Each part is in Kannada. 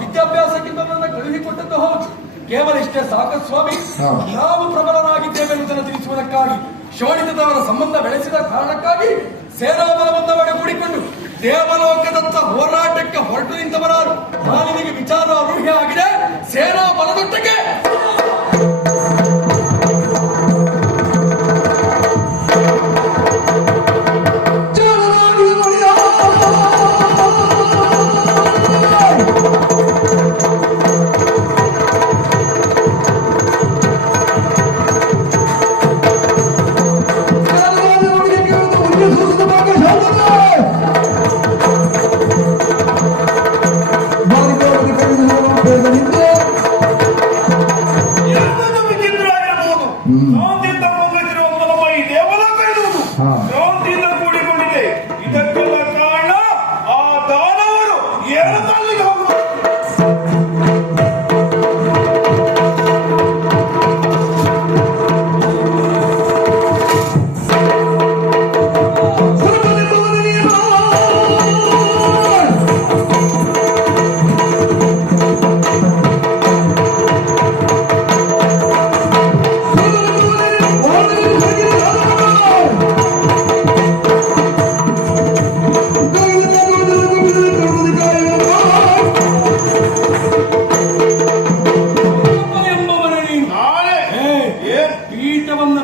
ವಿದ್ಯಾಭ್ಯಾಸಕ್ಕಿಂತ ಕಳುಹಿಕೊಟ್ಟದ್ದು ಹೌದು. ಕೇವಲ ಇಷ್ಟೇ ಸಾಕು ಸ್ವಾಮಿ. ನಾವು ಪ್ರಬಲರಾಗಿದ್ದೇವೆ ಎಂಬುದನ್ನು ತಿಳಿಸುವುದಕ್ಕಾಗಿ, ಶೋಣಿತದವರ ಸಂಬಂಧ ಬೆಳೆಸಿದ ಕಾರಣಕ್ಕಾಗಿ ಸೇನಾಬಲವನ್ನು ಒಡಗೂಡಿಕೊಂಡು ದೇವಲೋಕದತ್ತ ಹೋರಾಟಕ್ಕೆ ಹೊರಟು ನಿಂತವರಾರು. ನಾನಿನಿಗೆ ವಿಚಾರ ಅರ್ಹ್ಯ ಆಗಿದೆ. ಸೇನಾ ಬಲದೊಟ್ಟಿಗೆ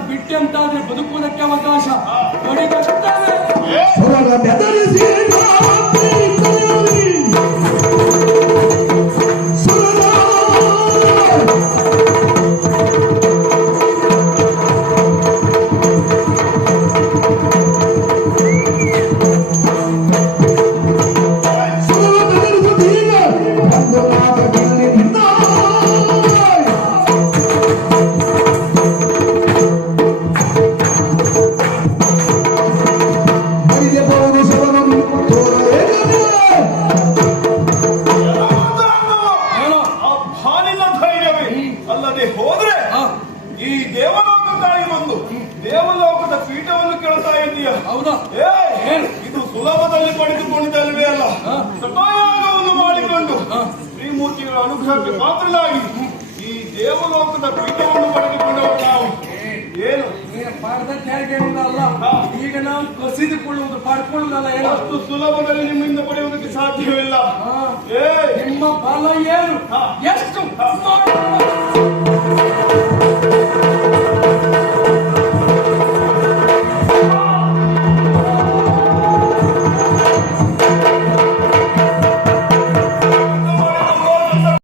ಬಿಟ್ಟಂತಾದ್ರೆ ಬದುಕುವುದಕ್ಕೆ ಅವಕಾಶ ಹೋದ್ರೆ ಈ ದೇವಲೋಕಕ್ಕಾಗಿ ಬಂದು ದೇವಲೋಕದ ಪೀಠವನ್ನು ಕೇಳ್ತಾ ಇದೀಯ. ಹೌದಾ? ಇದು ಸುಲಭದಲ್ಲಿ ಪಡೆದುಕೊಂಡಿದ್ದಲ್ವೇ ಅಲ್ಲ. ಸಪಾಯಾಗವನ್ನು ಮಾಡಿಕೊಂಡು ಶ್ರೀಮೂರ್ತಿಗಳ ಅನುಗ್ರಹಕ್ಕೆ ಪಾತ್ರನಾಗಿ ಈ ದೇವಲೋಕದ ಪೀಠವನ್ನು ಪಡೆದುಕೊಂಡವರು ನಾವು. ಏನು ಅಲ್ಲ, ಈಗ ನಾವು ಕಸಿದುಕೊಳ್ಳುವುದು ಪಡ್ಕೊಳ್ಳುವುದಲ್ಲ. ಅಷ್ಟು ಸುಲಭದಲ್ಲಿ ನಿಮ್ಮಿಂದ ಪಡೆಯುವುದಕ್ಕೆ ಸಾಧ್ಯವಿಲ್ಲ. ನಿಮ್ಮ ಬಲ ಏನು, ಎಷ್ಟು